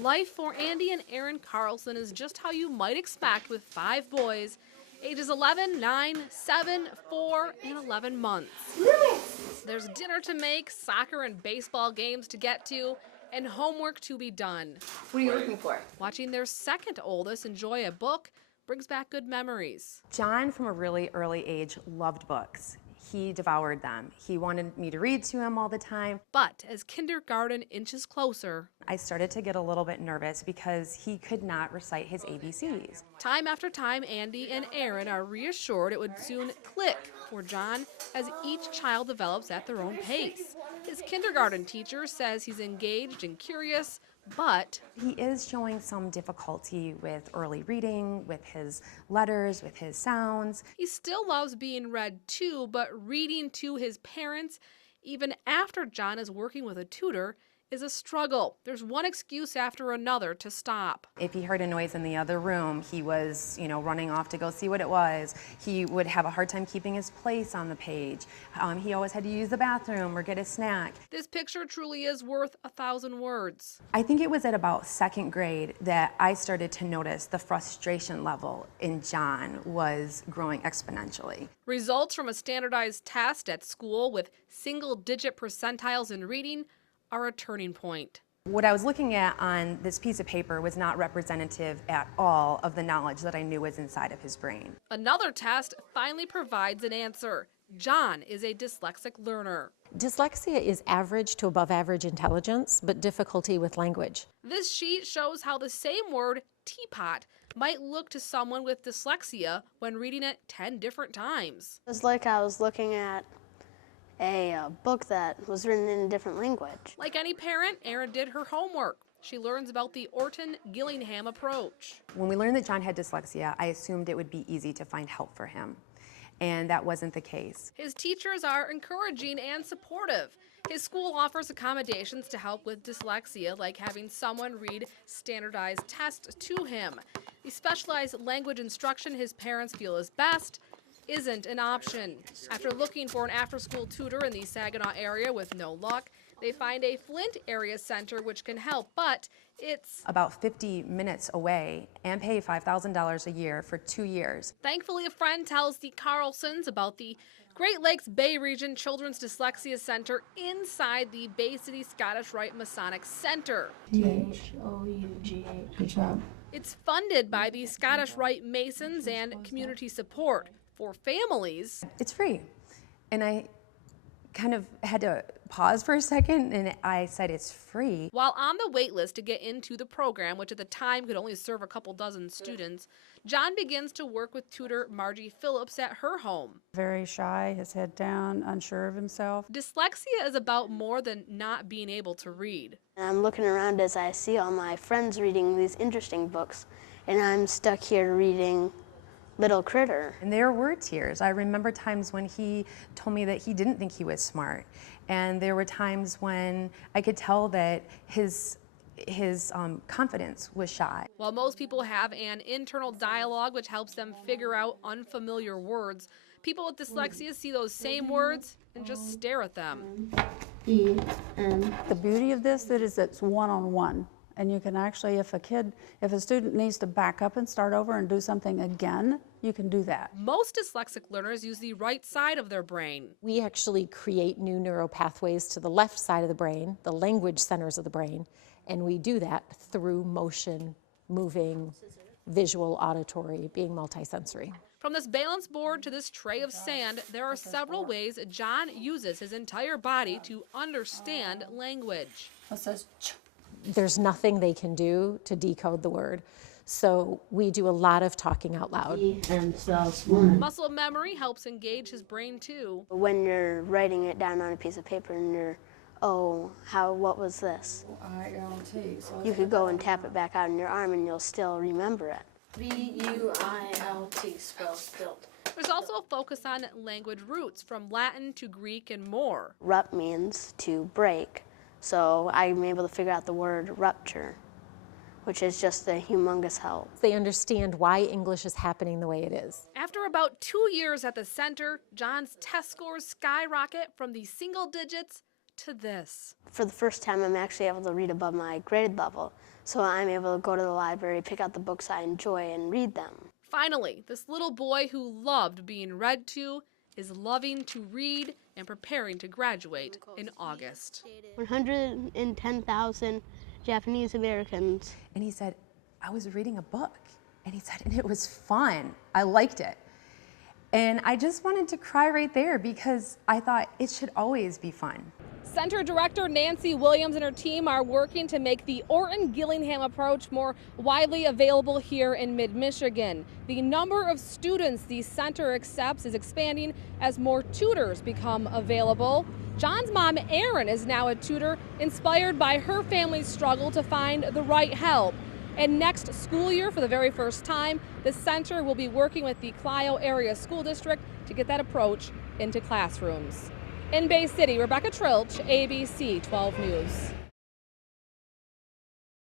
Life for Andy and Aaron Carlson is just how you might expect with 5 boys, ages 11, 9, 7, 4, and 11 months. There's dinner to make, soccer and baseball games to get to, and homework to be done. What are you looking for? Watching their second oldest enjoy a book brings back good memories. John, from a really early age, loved books. He devoured them. He wanted me to read to him all the time. But as kindergarten inches closer, I started to get a little bit nervous because he could not recite his ABCs. Time after time, Andy and Aaron are reassured it would soon click for John as each child develops at their own pace. His kindergarten teacher says he's engaged and curious, but he is showing some difficulty with early reading, with his letters, with his sounds. He still loves being read to, but reading to his parents, even after John is working with a tutor, is a struggle. There's one excuse after another to stop. If he heard a noise in the other room, he was, running off to go see what it was. He would have a hard time keeping his place on the page. He always had to use the bathroom or get a snack. This picture truly is worth 1,000 words. I think it was at about second grade that I started to notice the frustration level in John was growing exponentially. Results from a standardized test at school with single-digit percentiles in reading are a turning point. What I was looking at on this piece of paper was not representative at all of the knowledge that I knew was inside of his brain. Another test finally provides an answer. John is a dyslexic learner. Dyslexia is average to above average intelligence, but difficulty with language. This sheet shows how the same word, teapot, might look to someone with dyslexia when reading it 10 different times. It was like I was looking at a book that was written in a different language. Like any parent, Erin did her homework. She learns about the Orton-Gillingham approach. When we learned that John had dyslexia, I assumed it would be easy to find help for him, and that wasn't the case. His teachers are encouraging and supportive. His school offers accommodations to help with dyslexia, like having someone read standardized tests to him. The specialized language instruction his parents feel is best isn't an option. After looking for an after-school tutor in the Saginaw area with no luck, they find a Flint area center which can help, but it's about 50 minutes away and pay $5,000 a year for 2 years. Thankfully, a friend tells the Carlsons about the Great Lakes Bay Region Children's Dyslexia Center inside the Bay City Scottish Rite Masonic Center. Thought. Good job. It's funded by the Scottish Rite Masons and community support. For families, it's free. And I kind of had to pause for a second, and I said it's free. While on the wait list to get into the program, which at the time could only serve a couple dozen students, John begins to work with tutor Margie Phillips at her home. Very shy, his head down, unsure of himself. Dyslexia is about more than not being able to read. And I'm looking around as I see all my friends reading these interesting books, and I'm stuck here reading Little Critter. And there were tears. I remember times when he told me that he didn't think he was smart. And there were times when I could tell that his confidence was shot. While most people have an internal dialogue which helps them figure out unfamiliar words, people with dyslexia see those same words and just stare at them. The beauty of this is it's one-on-one. And you can actually, if a student needs to back up and start over and do something again, you can do that. Most dyslexic learners use the right side of their brain. We actually create new neural pathways to the left side of the brain, the language centers of the brain, and we do that through motion, moving, visual, auditory, being multisensory. From this balance board to this tray of sand, there are several ways John uses his entire body to understand language. It says There's nothing they can do to decode the word. So we do a lot of talking out loud. Muscle memory helps engage his brain too. When you're writing it down on a piece of paper and you're, what was this? You could go and tap it back out in your arm and you'll still remember it. B-U-I-L-T, spell spilt. There's also a focus on language roots, from Latin to Greek and more. Rupt means to break. So I'm able to figure out the word rupture, which is just a humongous help. They understand why English is happening the way it is. After about 2 years at the center, John's test scores skyrocket from the single digits to this. For the first time, I'm actually able to read above my grade level. So I'm able to go to the library, pick out the books I enjoy, and read them. Finally, this little boy who loved being read to is loving to read and preparing to graduate in August. 110,000 Japanese Americans. And he said, I was reading a book. And he said, and it was fun. I liked it. And I just wanted to cry right there because I thought it should always be fun. Center Director Nancy Williams and her team are working to make the Orton-Gillingham approach more widely available here in mid-Michigan. The number of students the center accepts is expanding as more tutors become available. John's mom, Erin, is now a tutor inspired by her family's struggle to find the right help. And next school year, for the very first time, the center will be working with the Clio Area School District to get that approach into classrooms. In Bay City, Rebecca Trylch, ABC 12 News.